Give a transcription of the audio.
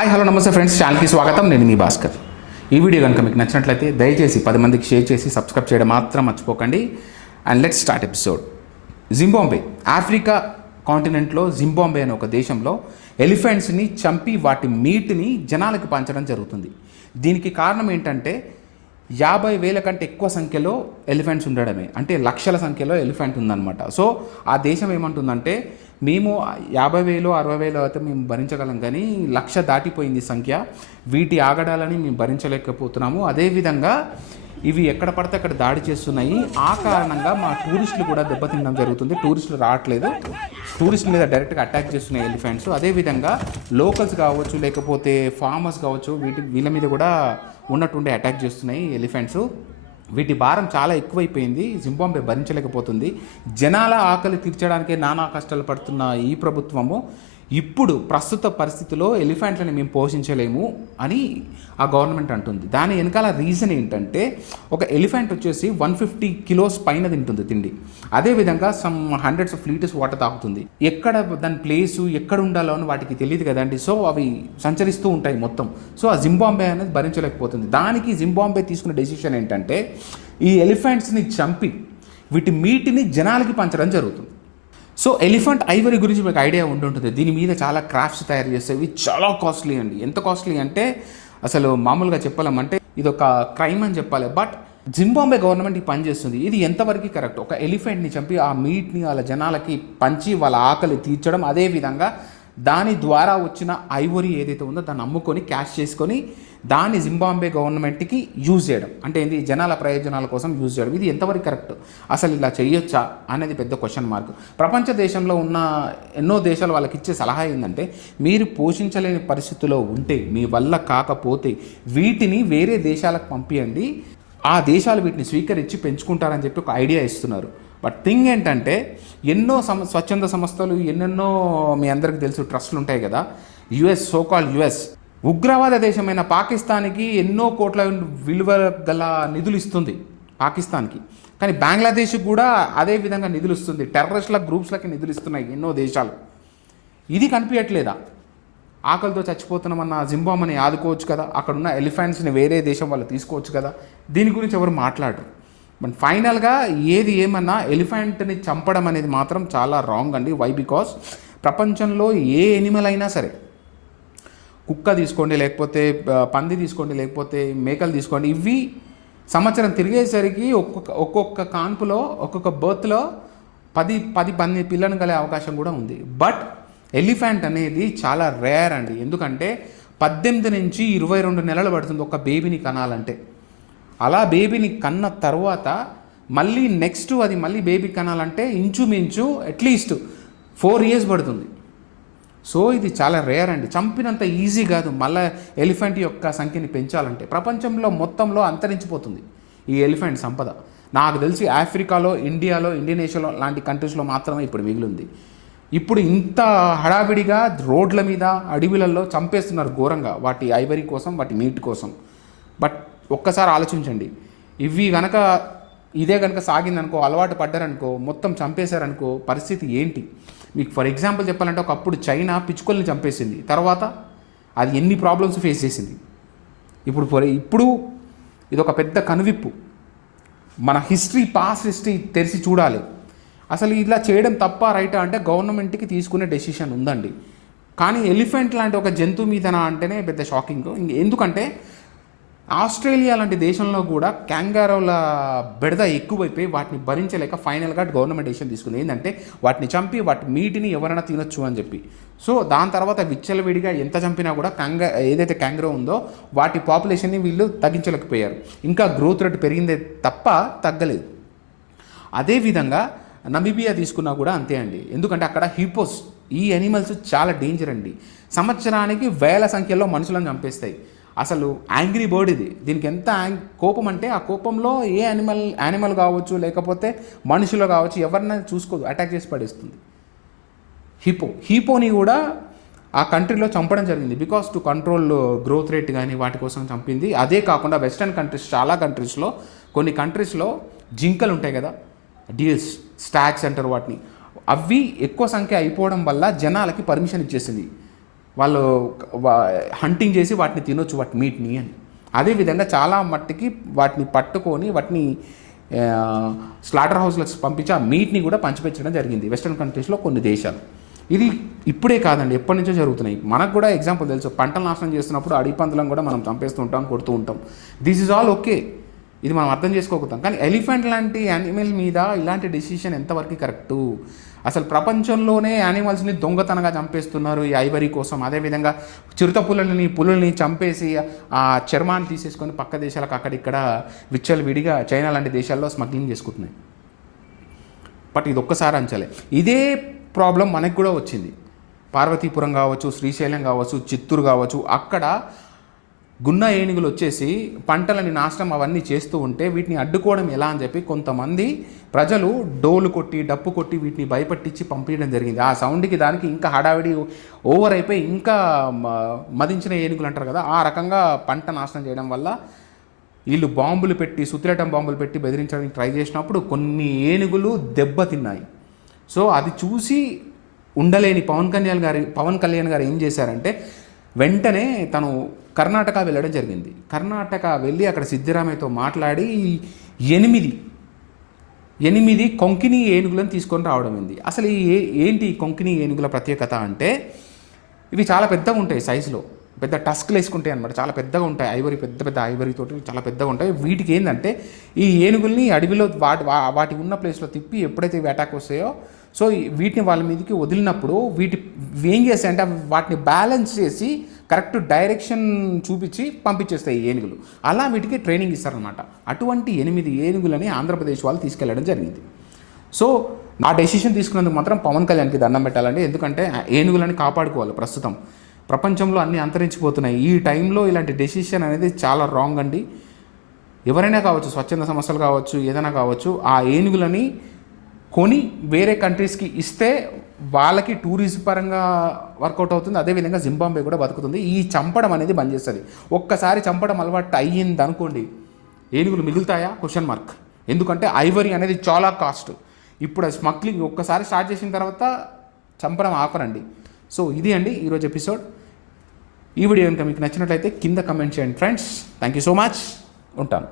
Hi hello నమస్తే friends, ఛానల్కి స్వాగతం. నేను మీ భాస్కర్. ఈ వీడియో కనుక మీకు నచ్చినట్లయితే దయచేసి 10 మందికి షేర్ చేసి సబ్స్క్రైబ్ చేయడం మాత్రం మర్చిపోకండి. And let's start episode. Zimbabwe, Africa కాంటినెంట్లో జింబాబ్వే అనే ఒక దేశంలో ఎలిఫెంట్స్ని చంపి వాటి మీట్ని జనాలకు పంచడం జరుగుతుంది. దీనికి కారణం ఏంటంటే 50,000 కంటే ఎక్కువ సంఖ్యలో ఎలిఫెంట్స్ ఉండడమే, అంటే లక్షల సంఖ్యలో ఎలిఫెంట్ ఉందన్నమాట. సో ఆ దేశం ఏమంటుందంటే, మేము 50,000 60,000 అయితే మేము భరించగలం, కానీ 1,00,000 దాటిపోయింది సంఖ్య, వీటి ఆగడాలని మేము భరించలేకపోతున్నాము. అదేవిధంగా ఇవి ఎక్కడ పడితే అక్కడ దాడి చేస్తున్నాయి. ఆ కారణంగా మా టూరిస్టులు కూడా దెబ్బతినడం జరుగుతుంది. టూరిస్టులు రావట్లేదు, టూరిస్టుల మీద డైరెక్ట్గా అటాక్ చేస్తున్నాయి ఎలిఫెంట్స్. అదేవిధంగా లోకల్స్ కావచ్చు, లేకపోతే ఫార్మర్స్ కావచ్చు, వీళ్ళ మీద కూడా ఉన్నట్టుండే అటాక్ చేస్తున్నాయి ఎలిఫెంట్స్. వీటి భారం చాలా ఎక్కువైపోయింది, జింబాబ్వే భరించలేకపోతుంది. జనాల ఆకలి తీర్చడానికే నానా కష్టాలు పడుతున్న ఈ ప్రభుత్వము ఇప్పుడు ప్రస్తుత పరిస్థితిలో ఎలిఫెంట్లని మేము పోషించలేము అని ఆ గవర్నమెంట్ అంటుంది. దాని వెనకాల రీజన్ ఏంటంటే, ఒక ఎలిఫెంట్ వచ్చేసి 150 కిలోస్ పైన తింటుంది తిండి. అదేవిధంగా some hundreds of litres water తాగుతుంది. ఎక్కడ దాని ప్లేసు ఎక్కడ ఉండాలో అని వాటికి తెలియదు కదండి. సో అవి సంచరిస్తూ ఉంటాయి మొత్తం. సో ఆ జింబాబ్వే అనేది భరించలేకపోతుంది. దానికి జింబాబ్వే తీసుకున్న డెసిషన్ ఏంటంటే, ఈ ఎలిఫెంట్స్ని చంపి వీటి మీటిని జనాలకి పంచడం జరుగుతుంది. సో ఎలిఫెంట్ ఐవరీ గురించి మీకు ఐడియా ఉంటుంటుంది. దీని మీద చాలా క్రాఫ్ట్స్ తయారు చేసేవి, చాలా కాస్ట్లీ అండి. ఎంత కాస్ట్లీ అంటే అసలు మామూలుగా చెప్పాలంటే ఇది ఒక క్రైమ్ అని చెప్పాలి. బట్ జింబాబ్వే గవర్నమెంట్ ఈ పని చేస్తుంది. ఇది ఎంతవరకు కరెక్ట్? ఒక ఎలిఫెంట్ని చంపి ఆ మీట్ని వాళ్ళ జనాలకి పంచి వాళ్ళ ఆకలి తీర్చడం, అదేవిధంగా దాని ద్వారా వచ్చిన ఐవరీ ఏదైతే ఉందో దాన్ని అమ్ముకొని క్యాష్ చేసుకొని దాన్ని జింబాబ్వే గవర్నమెంట్కి యూజ్ చేయడం, అంటే ఏంటి, జనాల ప్రయోజనాల కోసం యూజ్ చేయడం. ఇది ఎంతవరకు కరెక్ట్? అసలు ఇలా చేయొచ్చా అనేది పెద్ద క్వశ్చన్ మార్క్. ప్రపంచ దేశంలో ఉన్న ఎన్నో దేశాలు వాళ్ళకి ఇచ్చే సలహా ఏంటంటే, మీరు పోషించలేని పరిస్థితిలో ఉంటే, మీ వల్ల కాకపోతే వీటిని వేరే దేశాలకు పంపించండి, ఆ దేశాలు వీటిని స్వీకరించి పెంచుకుంటారని చెప్పి ఒక ఐడియా ఇస్తున్నారు. బట్ థింగ్ ఏంటంటే, ఎన్నో స్వచ్ఛంద సంస్థలు, ఎన్నెన్నో మీ అందరికీ తెలుసు ట్రస్టులు ఉంటాయి కదా. యుఎస్ ఉగ్రవాద దేశమైన పాకిస్తాన్కి ఎన్నో కోట్ల విలువ గల నిధులు ఇస్తుంది పాకిస్తాన్కి. కానీ బంగ్లాదేశ్కి కూడా అదే విధంగా నిధులు ఇస్తుంది. టెర్రరిస్టుల గ్రూప్స్లకి నిధులు ఇస్తున్నాయి ఎన్నో దేశాలు. ఇది కనిపించట్లేదా? ఆకలితో చచ్చిపోతున్నామన్న జింబాబ్వేని ఆదుకోవచ్చు కదా, అక్కడున్న ఎలిఫెంట్స్ని వేరే దేశం వాళ్ళు తీసుకోవచ్చు కదా. దీని గురించి ఎవరు మాట్లాడరు. బట్ ఫైనల్గా ఏది ఏమన్నా ఎలిఫెంట్ని చంపడం అనేది మాత్రం చాలా రాంగ్ అండి. వై? బికాస్ ప్రపంచంలో ఏ ఎనిమల్ అయినా సరే, కుక్క తీసుకోండి, లేకపోతే పంది తీసుకోండి, లేకపోతే మేకలు తీసుకోండి, ఇవి సంవత్సరం తిరిగేసరికి ఒక్కొక్క కాన్పులో, ఒక్కొక్క బర్త్లో 10 పంది పిల్లను కలిగే అవకాశం కూడా ఉంది. బట్ ఎలిఫెంట్ అనేది చాలా రేర్ అండి. ఎందుకంటే 18 నుంచి 22 నెలలు పడుతుంది ఒక బేబీని కనాలంటే. అలా బేబీని కన్న తర్వాత మళ్ళీ నెక్స్ట్ అది మళ్ళీ బేబీ కనాలంటే ఇంచుమించు అట్లీస్ట్ 4 years పడుతుంది. సో ఇది చాలా రేర్ అండి. చంపినంత ఈజీ కాదు మళ్ళీ ఎలిఫెంట్ యొక్క సంఖ్యని పెంచాలంటే. ప్రపంచంలో మొత్తంలో అంతరించిపోతుంది ఈ ఎలిఫెంట్ సంపద. నాకు తెలిసి ఆఫ్రికాలో, ఇండియాలో, ఇండోనేషియాలో లాంటి కంట్రీస్లో మాత్రమే ఇప్పుడు మిగిలింది. ఇప్పుడు ఇంత హడావిడిగా రోడ్ల మీద, అడవిలలో చంపేస్తున్నారు ఘోరంగా వాటి ఐవరీ కోసం, వాటి మీట్ కోసం. బట్ ఒక్కసారి ఆలోచించండి, ఇదే కనుక సాగిందనుకో, అలవాటు పడ్డారనుకో, మొత్తం చంపేశారనుకో, పరిస్థితి ఏంటి? మీకు ఫర్ ఎగ్జాంపుల్ చెప్పాలంటే, ఒకప్పుడు చైనా పిచ్చుకల్ని చంపేసింది, తర్వాత అది ఎన్ని ప్రాబ్లమ్స్ ఫేస్ చేసింది. ఇప్పుడు ఇది ఒక పెద్ద కనువిప్పు. మన పాస్ట్ హిస్టరీ తెరిచి చూడాలి. అసలు ఇలా చేయడం తప్ప రైటా అంటే గవర్నమెంట్కి తీసుకునే డెసిషన్ ఉందండి. కానీ ఎలిఫెంట్ లాంటి ఒక జంతువు మీదనా అంటేనే పెద్ద షాకింగ్. ఎందుకంటే ఆస్ట్రేలియా లాంటి దేశంలో కూడా క్యాంగారోల బెడద ఎక్కువైపోయి వాటిని భరించలేక ఫైనల్గా గవర్నమెంట్ డెసిషన్ తీసుకుంది. ఏంటంటే వాటిని చంపి వాటి మీటిని ఎవరైనా తినొచ్చు అని చెప్పి. సో దాని తర్వాత విచ్చలవిడిగా ఎంత చంపినా కూడా ఏదైతే క్యాంగరో ఉందో వాటి పాపులేషన్ని వీళ్ళు తగ్గించలేకపోయారు. ఇంకా గ్రోత్ రేట్ పెరిగిందే తప్ప తగ్గలేదు. అదేవిధంగా నమీబియా తీసుకున్నా కూడా అంతే అండి. ఎందుకంటే అక్కడ హిపోస్, ఈ యానిమల్స్ చాలా డేంజర్ అండి. సంవత్సరానికి 1000 సంఖ్యలో మనుషులను చంపేస్తాయి. అసలు యాంగ్రీ బర్డ్ ఇది. దీనికి ఎంత కోపం అంటే, ఆ కోపంలో ఏ యానిమల్ కావచ్చు, లేకపోతే మనుషులు కావచ్చు, ఎవరినైనా చూసుకోదు, అటాక్ చేసి పడేస్తుంది. హీపోని కూడా ఆ కంట్రీలో చంపడం జరిగింది. Because to control growth rate కానీ వాటి కోసం చంపింది. అదే కాకుండా వెస్టర్న్ కంట్రీస్, చాలా కంట్రీస్లో, కొన్ని కంట్రీస్లో జింకలు ఉంటాయి కదా, డీల్స్, స్టాగ్స్ అంటారు వాటిని, అవి ఎక్కువ సంఖ్య అయిపోవడం వల్ల జనాలకి పర్మిషన్ ఇచ్చేసింది. వాళ్ళు హంటింగ్ చేసి వాటిని తినొచ్చు, వాటి మీట్ని అని. అదేవిధంగా చాలా మట్టికి వాటిని పట్టుకొని వాటిని స్లాటర్ హౌస్లకు పంపించి ఆ మీట్ని కూడా పంచిపెట్టడం జరిగింది వెస్ట్రన్ కంట్రీస్లో కొన్ని దేశాలు. ఇది ఇప్పుడే కాదండి, ఎప్పటి నుంచో జరుగుతున్నాయి. మనకు కూడా ఎగ్జాంపుల్ తెలుసు, పంటలు నాశనం చేస్తున్నప్పుడు అడవి పందులను కూడా మనం చంపేస్తూ ఉంటాం, కొడుతూ ఉంటాం. దిస్ ఈజ్ ఆల్ ఓకే, ఇది మనం అర్థం చేసుకోగలుగుతాం. కానీ ఎలిఫెంట్ లాంటి యానిమల్ మీద ఇలాంటి డెసిషన్ ఎంతవరకు కరెక్టు? అసలు ప్రపంచంలోనే యానిమల్స్ని దొంగతనంగా చంపేస్తున్నారు ఈ ఐవరీ కోసం. అదేవిధంగా చిరుత పులుల్ని చంపేసి ఆ చర్మాన్ని తీసేసుకొని పక్క దేశాలకు అక్కడిక్కడ విచ్చలు విడిగా చైనా లాంటి దేశాల్లో స్మగ్లింగ్ చేసుకుంటున్నాయి. బట్ ఇది ఒక్కసారి అంచలే. ఇదే ప్రాబ్లం మనకు కూడా వచ్చింది. పార్వతీపురం కావచ్చు, శ్రీశైలం కావచ్చు, చిత్తూరు కావచ్చు, అక్కడ గున్న ఏనుగులు వచ్చేసి పంటలని నాశనం అవన్నీ చేస్తూ ఉంటే వీటిని అడ్డుకోవడం ఎలా అని చెప్పి కొంతమంది ప్రజలు డోలు కొట్టి డప్పు కొట్టి వీటిని భయపట్టించి పంపించడం జరిగింది. ఆ సౌండ్కి దానికి ఇంకా హడావిడి ఓవర్ అయిపోయి ఇంకా మదించిన ఏనుగులు అంటారు కదా, ఆ రకంగా పంట నాశనం చేయడం వల్ల వీళ్ళు బాంబులు పెట్టి సుత్తిలేటం బాంబులు పెట్టి బెదిరించడానికి ట్రై చేసినప్పుడు కొన్ని ఏనుగులు దెబ్బతిన్నాయి. సో అది చూసి ఉండలేని పవన్ కళ్యాణ్ గారు ఏం చేశారంటే వెంటనే తను కర్ణాటక వెళ్ళడం జరిగింది. కర్ణాటక వెళ్ళి అక్కడ సిద్ధరామయ్యతో మాట్లాడి 8 కొంకిణి ఏనుగులను తీసుకొని రావడం ఉంది. అసలు ఏంటి కొంకిణి ఏనుగుల ప్రత్యేకత అంటే ఇవి చాలా పెద్దగా ఉంటాయి, సైజులో పెద్ద టస్క్లు వేసుకుంటాయి అనమాట, చాలా పెద్దగా ఉంటాయి. ఐవరీ పెద్ద ఐవరీ తోటి చాలా పెద్దగా ఉంటాయి. వీటికి ఏంటంటే ఈ ఏనుగుల్ని అడవిలో వాటి ఉన్న ప్లేస్లో తిప్పి ఎప్పుడైతే ఇవి అటాక్ వస్తాయో సో వీటిని వాళ్ళ మీదకి వదిలినప్పుడు ఏం చేస్తాయంటే వాటిని బ్యాలెన్స్ చేసి కరెక్ట్ డైరెక్షన్ చూపించి పంపించేస్తాయి ఈ ఏనుగులు. అలా వీటికి ట్రైనింగ్ ఇస్తారనమాట. అటువంటి 8 ఏనుగులని ఆంధ్రప్రదేశ్ వాళ్ళు తీసుకెళ్లడం జరిగింది. సో ఆ డెసిషన్ తీసుకున్నందుకు మాత్రం పవన్ కళ్యాణ్కి దండం పెట్టాలండి. ఎందుకంటే ఏనుగులని కాపాడుకోవాలి. ప్రస్తుతం ప్రపంచంలో అన్నీ అంతరించిపోతున్నాయి. ఈ టైంలో ఇలాంటి డెసిషన్ అనేది చాలా రాంగ్ అండి. ఎవరైనా కావచ్చు, స్వచ్ఛంద సంస్థలు కావచ్చు, ఏదైనా కావచ్చు, ఆ ఏనుగులని కొని వేరే కంట్రీస్కి ఇస్తే వాళ్ళకి టూరిజం పరంగా వర్కౌట్ అవుతుంది. అదేవిధంగా జింబాబ్వే కూడా బతుకుతుంది. ఈ చంపడం అనేది బంద్ చేస్తుంది. ఒక్కసారి చంపడం అలవాటు అయ్యింది అనుకోండి, ఏనుగులు మిగులుతాయా? Question mark. ఎందుకంటే ఐవరీ అనేది చాలా కాస్ట్. ఇప్పుడు స్మగ్లింగ్ ఒక్కసారి స్టార్ట్ చేసిన తర్వాత చంపడం ఆపరండి. సో ఇది అండి ఈరోజు ఎపిసోడ్. ఈ వీడియో కనుక మీకు నచ్చినట్లయితే కింద కమెంట్ చేయండి friends. Thank you so much. ఉంటాను.